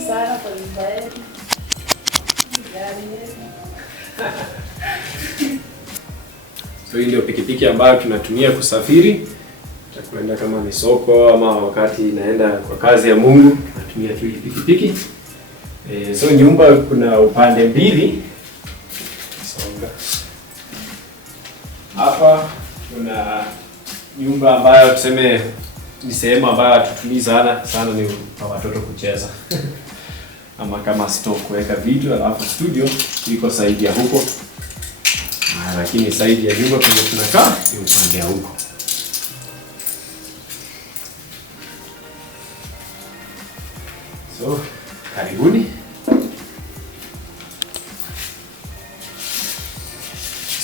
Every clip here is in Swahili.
Karibuni sana kwa nyumba yetu. So hii ndio pikipiki ambayo tunatumia kusafiri. Tutakwenda kama ni soko ama wakati naenda kwa kazi ya Mungu, natumia tu hii pikipiki. So nyumba kuna upande mbili. Songa. Hapa kuna nyumba ambayo tuseme ni sehemu ambayo hatutumii sana ni kwa watoto kucheza. Ama kama store kuweka vitu, alafu studio iko zaidi ya huko. Lakini zaidi ya nyumba kwenye tunakaa ni upande ya huko. So, karibuni.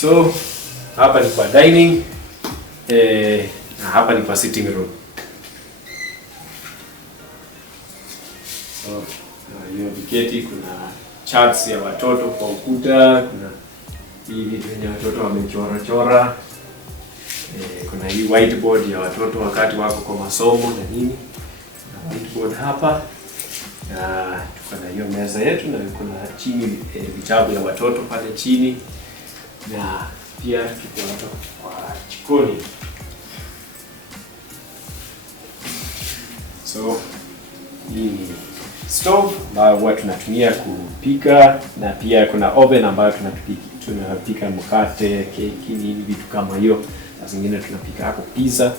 So, hapa ni kwa dining, na hapa ni kwa sitting room. So, hiyo viketi, kuna charts ya watoto kwa ukuta, kuna hii vitu yenye watoto wamechora. Kuna hii whiteboard ya watoto wakati wako kwa masomo na nini. Na whiteboard hapa. Na tuko na hiyo meza yetu na kuna chini vitabu ya watoto pale chini. Na pia tuko hapa kwa jikoni. So hii stove ambayo huwa tunatumia kupika, na pia kuna oven ambayo tunapika mkate, keki, nini vitu kama hiyo. Na zingine tunapika hapo pizza.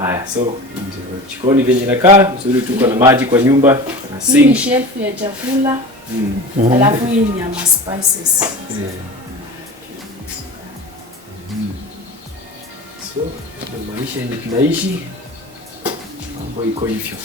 Haya, so ndio jikoni venye inakaa. Mzuri, tuko na maji kwa nyumba, kuna sink. Hii ni shelf ya chakula. Alafu hii ni ya spices. So, maisha yenye tunaishi mambo iko hivyo.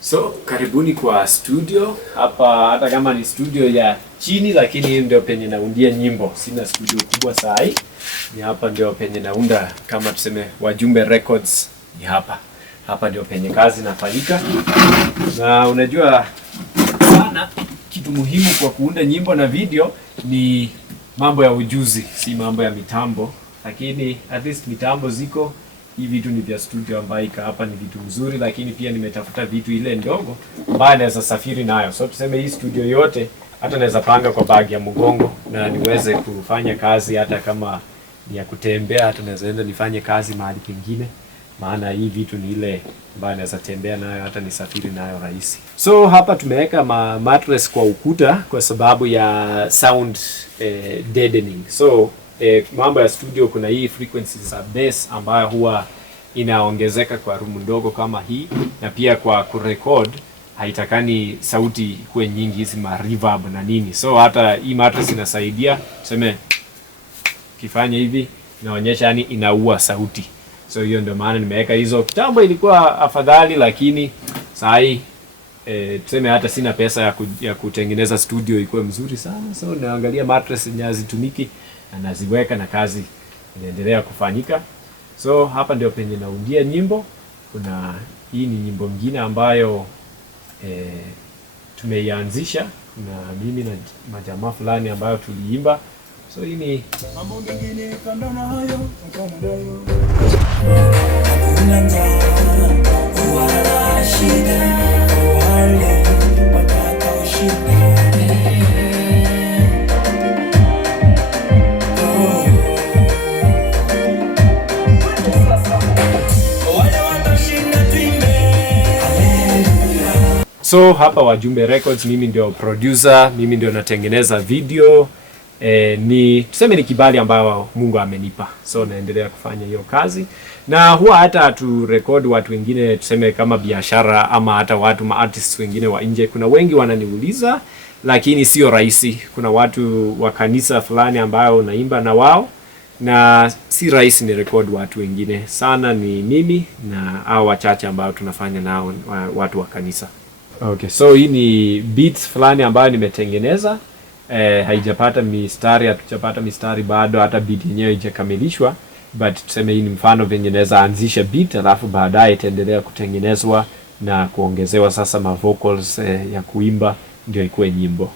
So, karibuni kwa studio. Hapa hata kama ni studio ya chini, lakini hii ndio penye naundia nyimbo. Sina studio kubwa saa hii. Ni hapa ndio penye naunda, kama tuseme Wajumbe Records ni hapa. Hapa ndio penye kazi inafanyika. Na unajua sana kitu muhimu kwa kuunda nyimbo na video ni mambo ya ujuzi, si mambo ya mitambo. Lakini at least mitambo ziko. Hii vitu ni vya studio ambayo hapa ni vitu mzuri, lakini pia nimetafuta vitu ile ndogo ambayo naweza safiri nayo. So tuseme hii studio yote hata naweza panga kwa bag ya mgongo na niweze kufanya kazi, hata kama ni ya kutembea, hata naweza enda nifanye kazi mahali pengine. Maana hii vitu ni ile ambayo naweza tembea nayo, hata nisafiri nayo rahisi. So hapa tumeweka mattress kwa ukuta kwa sababu ya sound deadening. So mambo ya studio, kuna hii frequency za bass ambayo huwa inaongezeka kwa room ndogo kama hii, na pia kwa kurecord haitakani sauti kuwe nyingi, hizi ma reverb na nini. So hata hii mattress inasaidia, tuseme kifanya hivi inaonyesha yani inaua sauti. So hiyo ndio maana nimeweka hizo. Kitambo ilikuwa afadhali, lakini saa hii tuseme hata sina pesa ya kutengeneza studio ikuwe mzuri sana. So naangalia mattress zenye hazitumiki na naziweka na kazi inaendelea kufanyika. So hapa ndio penye naundia nyimbo. Kuna hii ni nyimbo nyingine ambayo tumeianzisha. Kuna mimi na majamaa fulani ambayo tuliimba. So hii ni mambo mengine kando na hayo, wala shida wale wataka shida. So hapa Wajumbe Records, mimi ndio producer, mimi ndio natengeneza video. Ni tuseme ni kibali ambayo Mungu amenipa. So naendelea kufanya hiyo kazi. Na huwa hata tu record watu wengine, tuseme kama biashara ama hata watu artists wengine wa nje. Kuna wengi wananiuliza, lakini sio rahisi. Kuna watu wa kanisa fulani ambao naimba na wao, na si rahisi ni record watu wengine. Sana ni mimi na hao wachache ambao tunafanya nao watu wa kanisa. Okay, so hii ni beats fulani ambayo nimetengeneza. Haijapata mistari, hatujapata mistari bado, hata beat yenyewe haijakamilishwa, but tuseme hii ni mfano venye naweza anzisha beat alafu baadaye itaendelea kutengenezwa na kuongezewa sasa ma vocals ya kuimba ndio ikuwe nyimbo.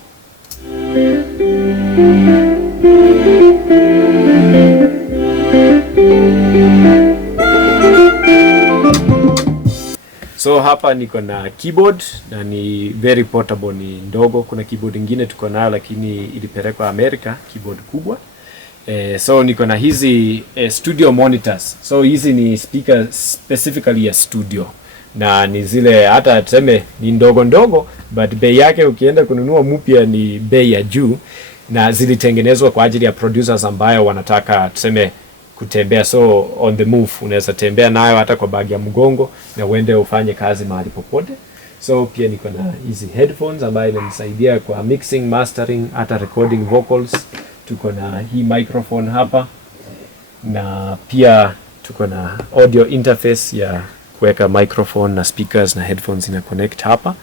So hapa niko na keyboard na ni very portable, ni ndogo. Kuna keyboard nyingine tuko nayo lakini ilipelekwa Amerika, keyboard kubwa. So niko na hizi studio monitors. So hizi ni speaker specifically ya studio. Na ni zile hata tuseme ni ndogo ndogo, but bei yake ukienda kununua mpya ni bei ya juu, na zilitengenezwa kwa ajili ya producers ambayo wanataka tuseme kutembea, so on the move. Unaweza tembea nayo hata kwa bagi ya mgongo na uende ufanye kazi mahali popote. So pia niko na hizi headphones ambayo inanisaidia kwa mixing, mastering, hata recording vocals. Tuko na hii microphone hapa, na pia tuko na audio interface ya kuweka microphone na speakers na headphones ina connect hapa.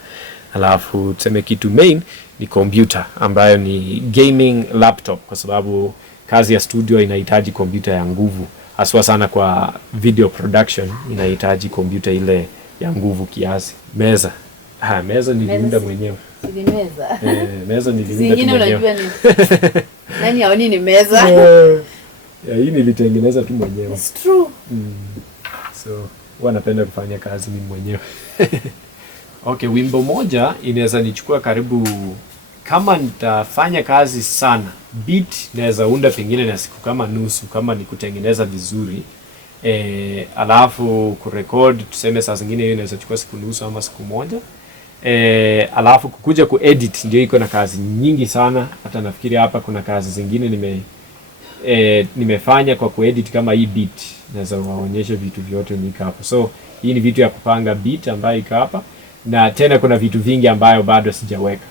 Alafu tuseme kitu main ni computer ambayo ni gaming laptop, kwa sababu kazi ya studio inahitaji kompyuta ya nguvu, haswa sana kwa video production inahitaji kompyuta ile ya nguvu kiasi. Meza niliunda mwenyewe. Meza. Meza niliunda mwenyewe. Nani haoni ni meza? Hii nilitengeneza tu mwenyewe. It's true. So huwa napenda kufanya kazi mimi mwenyewe. Okay, wimbo moja inaweza nichukua karibu, kama nitafanya kazi sana, beat naweza unda pengine na siku kama nusu, kama ni kutengeneza vizuri. Alafu kurecord tuseme saa zingine hiyo inaweza chukua siku nusu ama siku moja. Alafu kukuja kuedit ndio iko na kazi nyingi sana. Hata nafikiri hapa kuna kazi zingine nimefanya kwa kuedit kama hii beat. Naweza waonyesha vitu vyote nika hapo. So hii ni vitu ya kupanga beat ambayo iko hapa, na tena kuna vitu vingi ambayo bado sijaweka.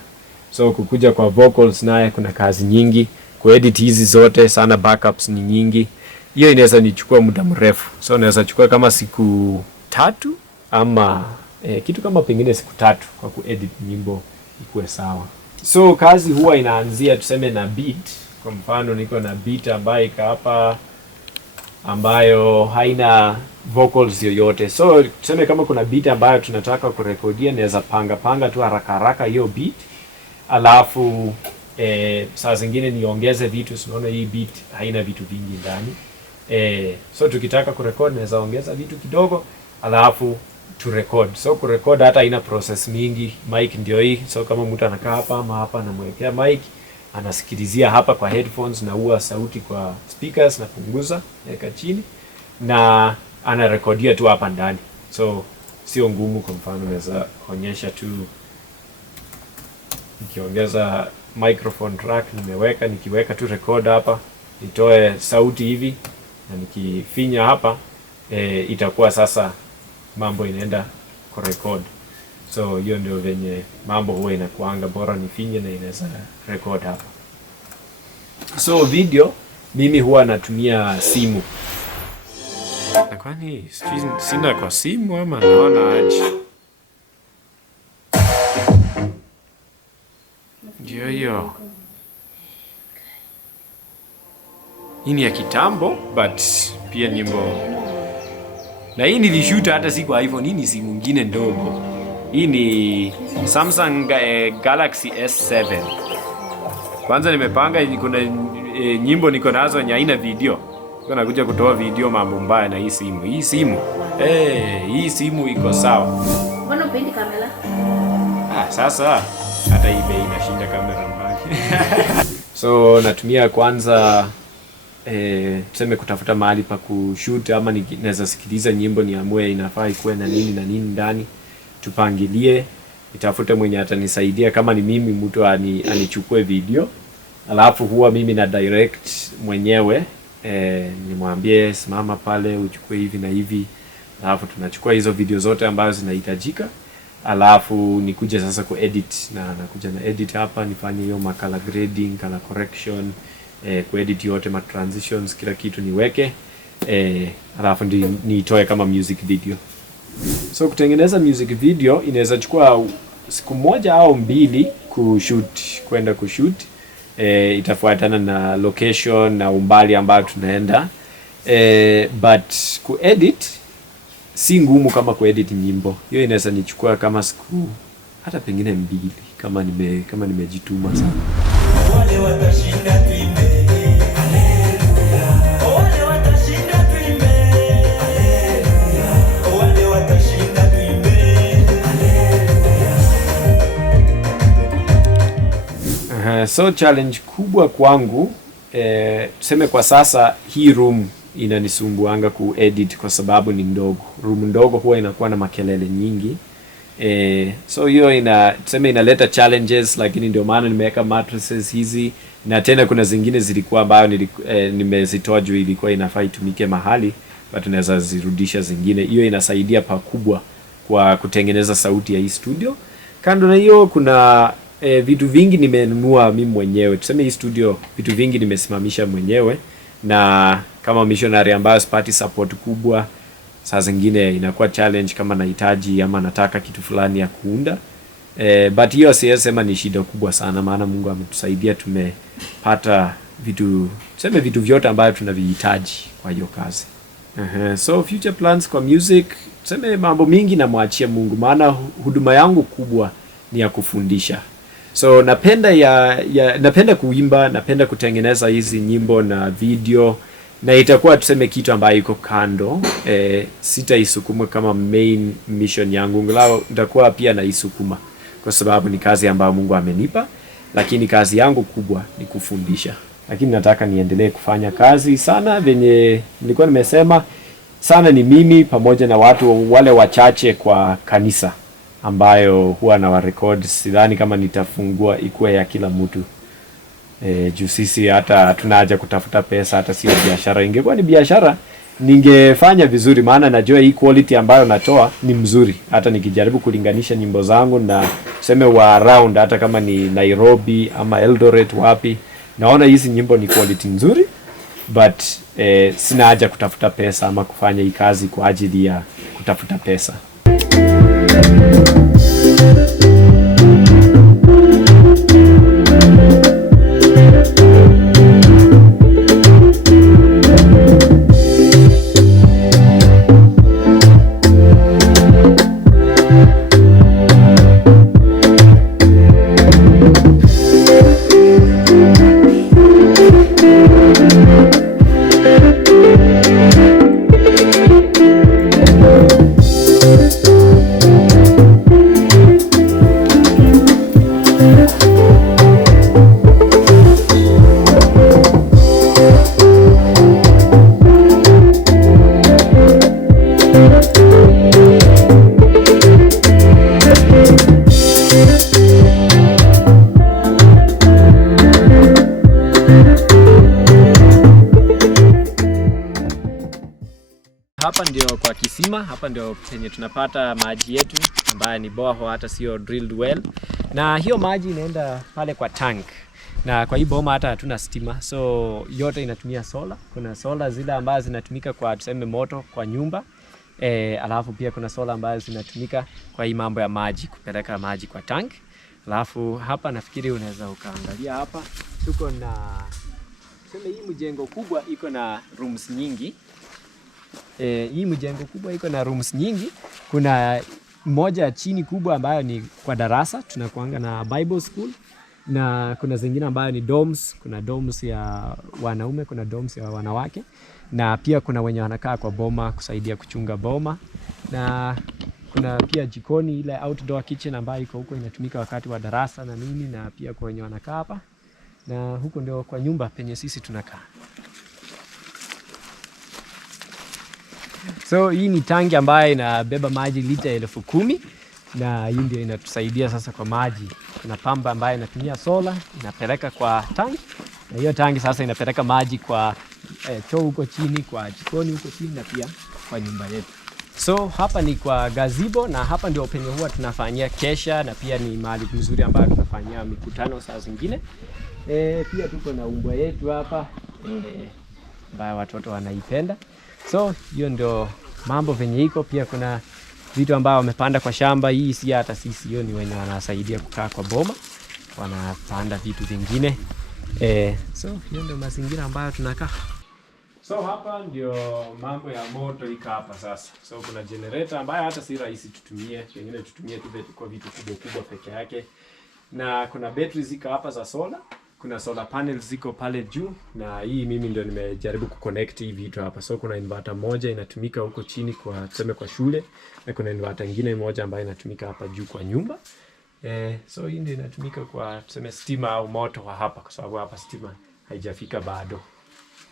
So kukuja kwa vocals naye kuna kazi nyingi. Kuedit hizi zote sana, backups ni nyingi. Hiyo inaweza nichukua muda mrefu. So naweza chukua kama siku 3 ama kitu kama pengine siku 3 kwa kuedit nyimbo ikuwe sawa. So kazi huwa inaanzia tuseme na beat. Kwa mfano niko na beat ambayo iko hapa ambayo haina vocals yoyote. So tuseme kama kuna beat ambayo tunataka kurekodia, naweza panga tu haraka hiyo beat. Alafu saa zingine niongeze vitu. Unaona hii beat haina vitu vingi ndani. So tukitaka kurecord naweza ongeza vitu kidogo alafu to record. So kurecord hata haina process mingi. Mic ndio hii. So kama mtu anakaa hapa ama hapa, namwekea mic, anasikilizia hapa kwa headphones, na huwa sauti kwa speakers na punguza weka chini, na anarekodia tu hapa ndani. So sio ngumu. Kwa mfano naweza onyesha tu nikiongeza microphone track nimeweka, nikiweka tu record hapa, nitoe sauti hivi na nikifinya hapa itakuwa sasa mambo inaenda kurecord. So hiyo ndio venye mambo huwa inakuanga, bora nifinye na inaweza record hapa. So video mimi huwa natumia simu. Na kwani sina kwa simu ama naona aje? Ndio hiyo. Hii ni ya kitambo but pia nyimbo. Na hii nilishoot hata si kwa iPhone, hii ni simu nyingine ndogo. Hii ni Samsung Galaxy S7. Kwanza nimepanga kuna nyimbo niko nazo haina video. Niko nakuja kutoa video mambo mbaya na hii simu. Hii simu iko sawa. Mbona upendi kamera? Sasa hata hii bei inashinda kamera mbali. So natumia kwanza tuseme kutafuta mahali pa kushoot, ama naweza sikiliza nyimbo niamue inafaa ikuwe na nini ndani, tupangilie, nitafute mwenye atanisaidia, kama ni mimi mtu anichukue video, alafu huwa mimi na direct mwenyewe, nimwambie simama pale uchukue hivi na hivi, alafu tunachukua hizo video zote ambazo zinahitajika, alafu nikuje sasa kuedit, na nakuja na edit hapa, nifanye hiyo color grading, color correction, kuedit yote, ma transitions, kila kitu niweke, alafu niitoe kama music video. So kutengeneza music video inaweza chukua siku moja au mbili kwenda kushoot. Itafuatana na location na umbali ambao tunaenda. But kuedit si ngumu kama kuedit nyimbo. Hiyo inaweza nichukua kama siku hata pengine mbili kama nimejituma sana. Wale watashinda tuimbe. So challenge kubwa kwangu, tuseme kwa sasa hii room inanisumbuanga kuedit kwa sababu ni ndogo. Room ndogo huwa inakuwa na makelele nyingi. So hiyo tuseme inaleta challenges, lakini ndio maana nimeweka mattresses hizi, na tena kuna zingine zilikuwa ambayo nimezitoa juu ilikuwa inafaa itumike mahali, but tunaweza zirudisha zingine. Hiyo inasaidia pakubwa kwa kutengeneza sauti ya hii studio. Kando na hiyo kuna vitu vingi nimenunua mimi mwenyewe. Tuseme hii studio vitu vingi nimesimamisha mwenyewe, na kama missionary ambayo sipati support kubwa, saa zingine inakuwa challenge kama nahitaji ama nataka kitu fulani ya kuunda. But hiyo siwezi sema ni shida kubwa sana, maana Mungu ametusaidia, tumepata vitu vyote ambavyo tunavihitaji kwa hiyo kazi. So future plans kwa music, tuseme mambo mingi namwachia Mungu, maana huduma yangu kubwa ni ya kufundisha. So napenda kuimba, napenda kutengeneza hizi nyimbo na video, na itakuwa tuseme kitu ambayo iko kando. Sitaisukuma kama main mission yangu, ngao nitakuwa pia naisukuma kwa sababu ni kazi ambayo Mungu amenipa, lakini kazi yangu kubwa ni kufundisha. Lakini nataka niendelee kufanya kazi sana, venye nilikuwa nimesema sana ni mimi pamoja na watu wale wachache kwa kanisa ambayo huwa na record. Sidhani kama nitafungua ikuwe ya kila mtu. Juu sisi hata tunaja kutafuta pesa, hata sio biashara. Ingekuwa ni biashara ningefanya vizuri, maana najua hii quality ambayo natoa ni mzuri. Hata nikijaribu kulinganisha nyimbo zangu na tuseme wa around, hata kama ni Nairobi ama Eldoret wapi, naona hizi nyimbo ni quality nzuri, but sina haja kutafuta pesa ama kufanya hii kazi kwa ajili ya kutafuta pesa. Hapa ndio kwa kisima, hapa ndio penye tunapata maji yetu. ambayo ni borehole, hata sio drilled well, na hiyo maji inaenda pale kwa tank. Na kwa hii boma hata hatuna stima, so yote inatumia solar. Kuna solar zile ambazo zinatumika kwa tuseme moto kwa nyumba, alafu pia kuna solar ambazo zinatumika kwa hii mambo ya maji, kupeleka maji kwa tank. Alafu hapa nafikiri unaweza ukaangalia hapa, tuko na tuseme hii mjengo kubwa iko na rooms nyingi. Hii mjengo kubwa iko na rooms nyingi. Kuna moja chini kubwa ambayo ni kwa darasa, tunakuanga na Bible school, na kuna zingine ambayo ni dorms. Kuna dorms ya wanaume, kuna dorms ya wanawake, na pia kuna wenye wanakaa kwa boma kusaidia kuchunga boma, na kuna pia jikoni, ile outdoor kitchen ambayo iko huko inatumika wakati wa darasa na nini, na pia kwa wenye wanakaa hapa, na huko ndio kwa nyumba penye sisi tunakaa. So hii ni tangi ambayo inabeba maji lita 10,000, na hii ndio inatusaidia sasa kwa maji. Kuna pamba ambayo inatumia solar, inapeleka kwa tangi, na hiyo tangi sasa inapeleka maji kwa choo huko chini, kwa jikoni huko chini, na pia kwa nyumba yetu. So hapa ni kwa gazebo, na hapa ndio penye huwa tunafanyia kesha, na pia ni mahali mzuri ambayo tunafanyia mikutano saa zingine. Pia tuko na umbwa yetu hapa ambayo watoto wanaipenda. So hiyo ndio mambo venye iko. Pia kuna vitu ambao wamepanda kwa shamba. Hii si hata sisi, hiyo ni wenye wanasaidia kukaa kwa boma, wanapanda vitu vingine. So hiyo ndio mazingira ambayo tunakaa. So hapa ndio mambo ya moto iko hapa sasa. So kuna generator ambayo hata si rahisi tutumie, pengine tutumie tu kwa vitu kubwa peke yake. Na kuna battery ziko hapa za solar. Kuna solar panels ziko pale juu, na hii mimi ndio nimejaribu kuconnect hii vitu hapa. So kuna inverter moja inatumika huko chini kwa tuseme kwa shule, na kuna inverter nyingine moja ambayo inatumika hapa juu kwa nyumba. So hii ndio inatumika kwa tuseme stima au moto wa hapa, kwa sababu hapa stima haijafika bado.